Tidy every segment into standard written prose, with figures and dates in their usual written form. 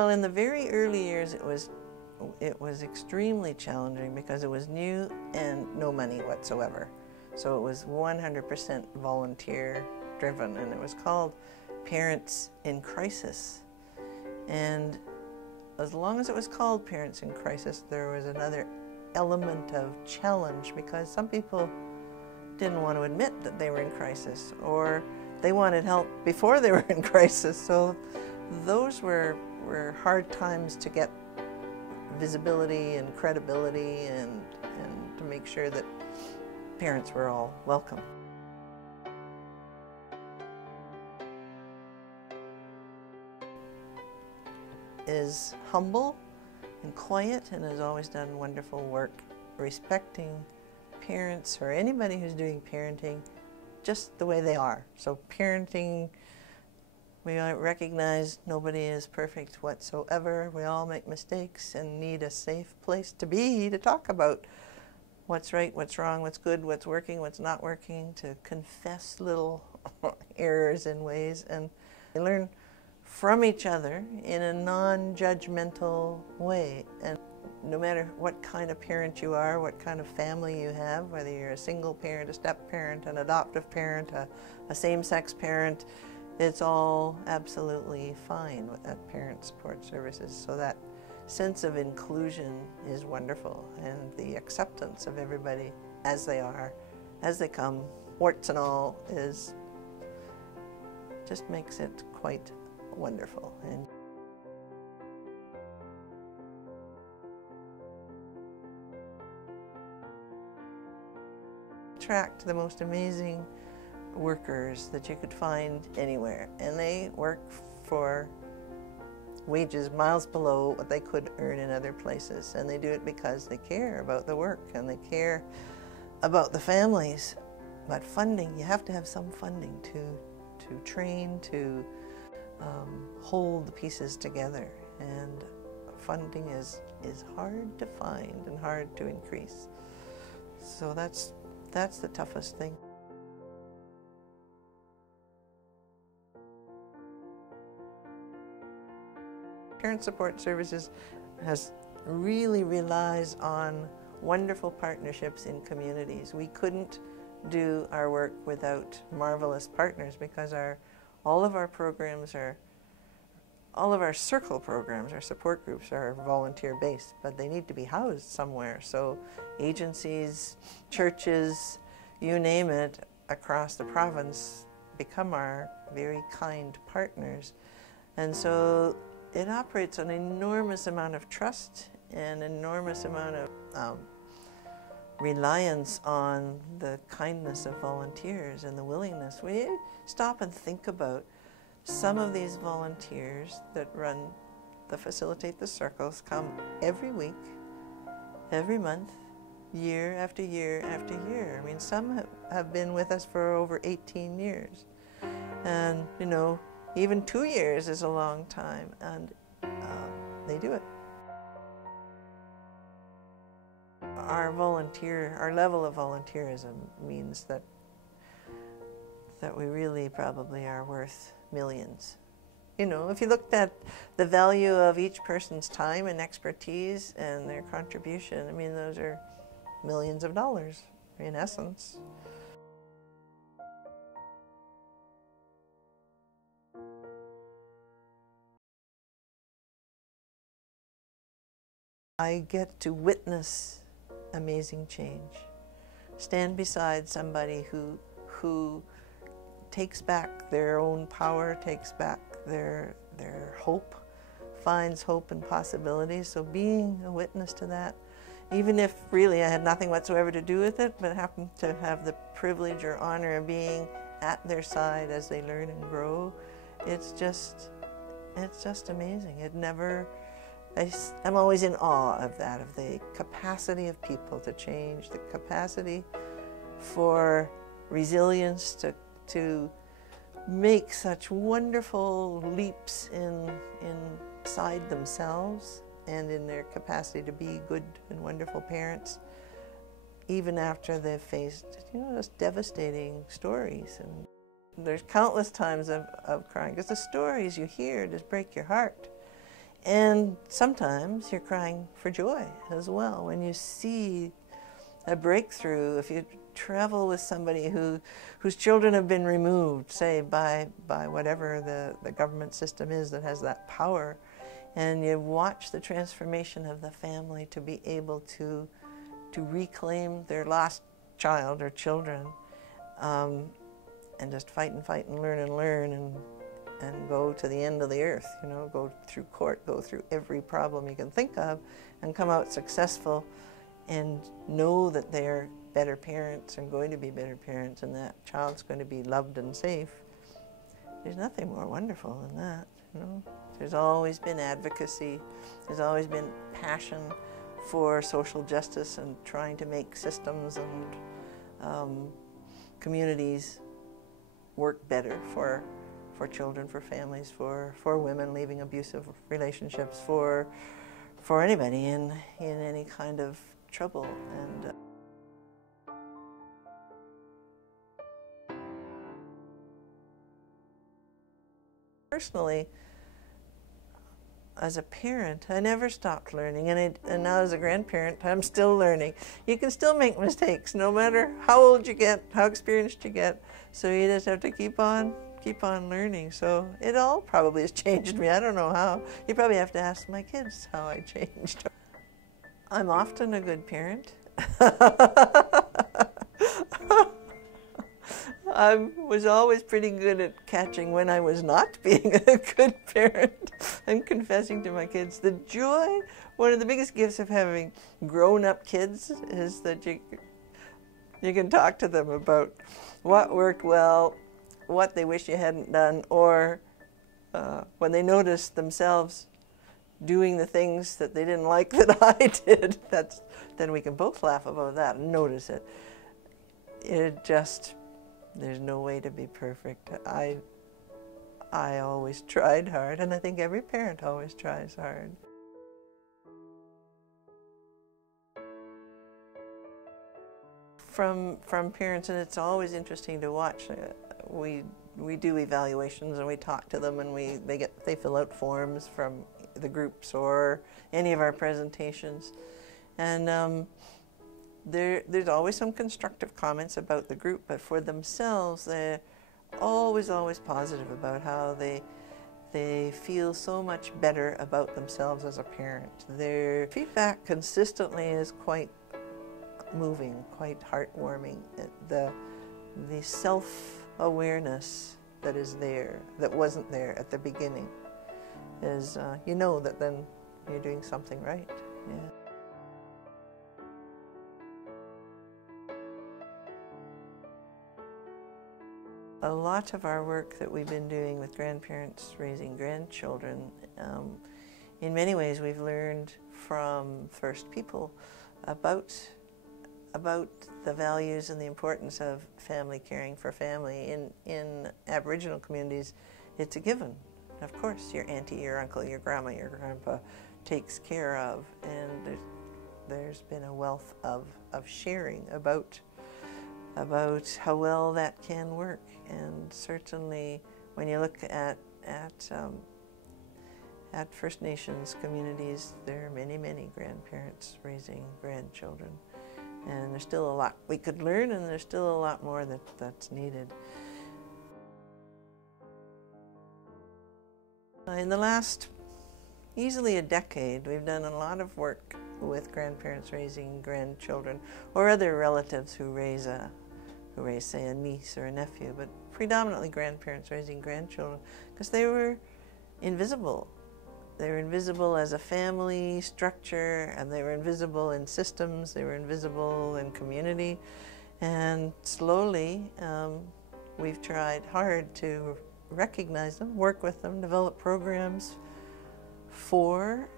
Well, in the very early years, it was extremely challenging because it was new and no money whatsoever. So it was 100% volunteer driven, and it was called Parents in Crisis. And as long as it was called Parents in Crisis, there was another element of challenge because some people didn't want to admit that they were in crisis, or they wanted help before they were in crisis. So those were hard times to get visibility and credibility and to make sure that parents were all welcome. Is humble and quiet and has always done wonderful work respecting parents or anybody who's doing parenting just the way they are. So parenting, we recognize nobody is perfect whatsoever. We all make mistakes and need a safe place to be to talk about what's right, what's wrong, what's good, what's working, what's not working, to confess little errors and ways, and learn from each other in a non-judgmental way. And no matter what kind of parent you are, what kind of family you have, whether you're a single parent, a step-parent, an adoptive parent, a same-sex parent, it's all absolutely fine at Parent Support Services. So that sense of inclusion is wonderful, and the acceptance of everybody as they are, as they come, warts and all, just makes it quite wonderful. And attract the most amazing workers that you could find anywhere, and they work for wages miles below what they could earn in other places, and they do it because they care about the work and they care about the families. But funding, you have to have some funding to train, to hold the pieces together, and funding is hard to find and hard to increase. So that's the toughest thing. Parent Support Services really relies on wonderful partnerships in communities. We couldn't do our work without marvelous partners because all of our programs all of our circle programs, our support groups, are volunteer-based, but they need to be housed somewhere. So agencies, churches, you name it, across the province become our very kind partners. And so it operates an enormous amount of trust and enormous amount of reliance on the kindness of volunteers and the willingness. We stop and think about some of these volunteers that facilitate the circles come every week, every month, year after year after year. I mean, some have been with us for over 18 years. And, you know, even 2 years is a long time, and they do it. Our level of volunteerism means that we really probably are worth millions. You know, if you looked at the value of each person's time and expertise and their contribution, I mean, those are millions of dollars in essence. I get to witness amazing change. Stand beside somebody who takes back their own power, takes back their hope, finds hope and possibilities. So being a witness to that, even if really I had nothing whatsoever to do with it, but happened to have the privilege or honor of being at their side as they learn and grow, it's just amazing. I'm always in awe of that, of the capacity of people to change, the capacity for resilience, to make such wonderful leaps inside themselves and in their capacity to be good and wonderful parents, even after they've faced, you know, just devastating stories. And there's countless times of crying, because the stories you hear just break your heart. And sometimes you're crying for joy as well when you see a breakthrough. If you travel with somebody whose children have been removed, say by whatever the government system is that has that power, and you watch the transformation of the family to be able to reclaim their lost child or children, and just fight and learn and go to the end of the earth, you know, go through court, go through every problem you can think of, and come out successful, and know that they're better parents and going to be better parents, and that child's going to be loved and safe. There's nothing more wonderful than that, you know. There's always been advocacy, there's always been passion for social justice and trying to make systems and communities work better for children, for families, for women leaving abusive relationships, for anybody in any kind of trouble. And personally, as a parent, I never stopped learning, and now as a grandparent, I'm still learning. You can still make mistakes, no matter how old you get, how experienced you get. So you just have to keep on learning. So it all probably has changed me. I don't know how. You probably have to ask my kids how I changed. I'm often a good parent. I was always pretty good at catching when I was not being a good parent and confessing to my kids. The joy, one of the biggest gifts of having grown-up kids is that you can talk to them about what worked well, what they wish you hadn't done, or when they notice themselves doing the things that they didn't like that I did. Then we can both laugh about that and notice it. There's no way to be perfect. I always tried hard, and I think every parent always tries hard. From parents, and it's always interesting to watch. We do evaluations and we talk to them, and they fill out forms from the groups or any of our presentations, and there's always some constructive comments about the group, but for themselves, they're always positive about how they feel so much better about themselves as a parent. Their feedback consistently is quite moving, quite heartwarming. The self-awareness that is there, that wasn't there at the beginning, is you know that then you're doing something right. Yeah. A lot of our work that we've been doing with grandparents raising grandchildren, in many ways we've learned from First People about the values and the importance of family caring for family. In Aboriginal communities, it's a given. Of course, your auntie, your uncle, your grandma, your grandpa takes care of, and there's been a wealth of sharing about how well that can work. And certainly when you look at First Nations communities, there are many grandparents raising grandchildren. And there's still a lot we could learn, and there's still a lot more that's needed. In the last easily a decade, we've done a lot of work with grandparents raising grandchildren, or other relatives who raise, say, a niece or a nephew, but predominantly grandparents raising grandchildren, because they were invisible. They were invisible as a family structure, and they were invisible in systems, they were invisible in community. And slowly, we've tried hard to recognize them, work with them, develop programs for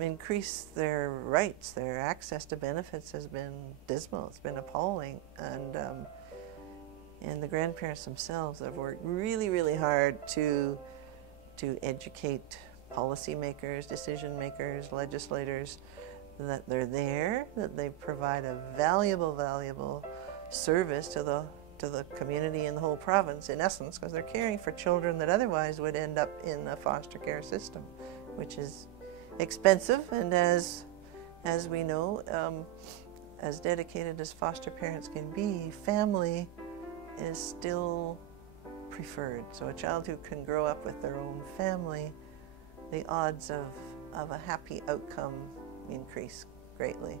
increase their rights. Their access to benefits has been dismal, it's been appalling. And the grandparents themselves have worked really hard to educate policymakers, decision makers, legislators, that they're there, that they provide a valuable service to the community and the whole province, in essence, because they're caring for children that otherwise would end up in a foster care system, which is expensive, and as we know, as dedicated as foster parents can be, family is still preferred. So a child who can grow up with their own family, the odds of a happy outcome increase greatly.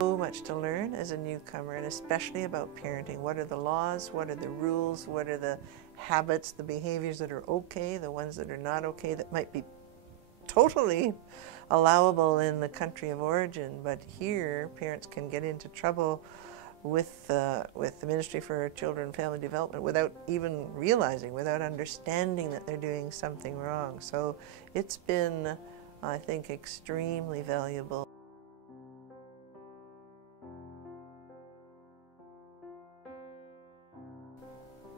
So much to learn as a newcomer, and especially about parenting. What are the laws? What are the rules? What are the habits, the behaviors that are okay, the ones that are not okay, that might be totally allowable in the country of origin, but here parents can get into trouble with the Ministry for Children and Family Development without even realizing, without understanding that they're doing something wrong. So it's been, I think, extremely valuable.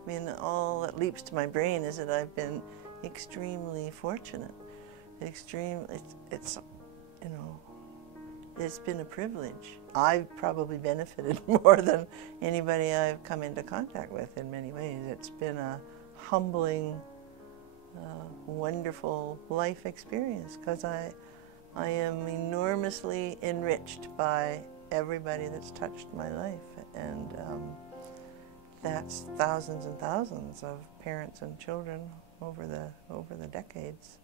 I mean, all that leaps to my brain is that I've been extremely fortunate. It's you know, it's been a privilege. I've probably benefited more than anybody I've come into contact with in many ways. It's been a humbling, wonderful life experience, because I am enormously enriched by everybody that's touched my life, and that's thousands and thousands of parents and children over the decades.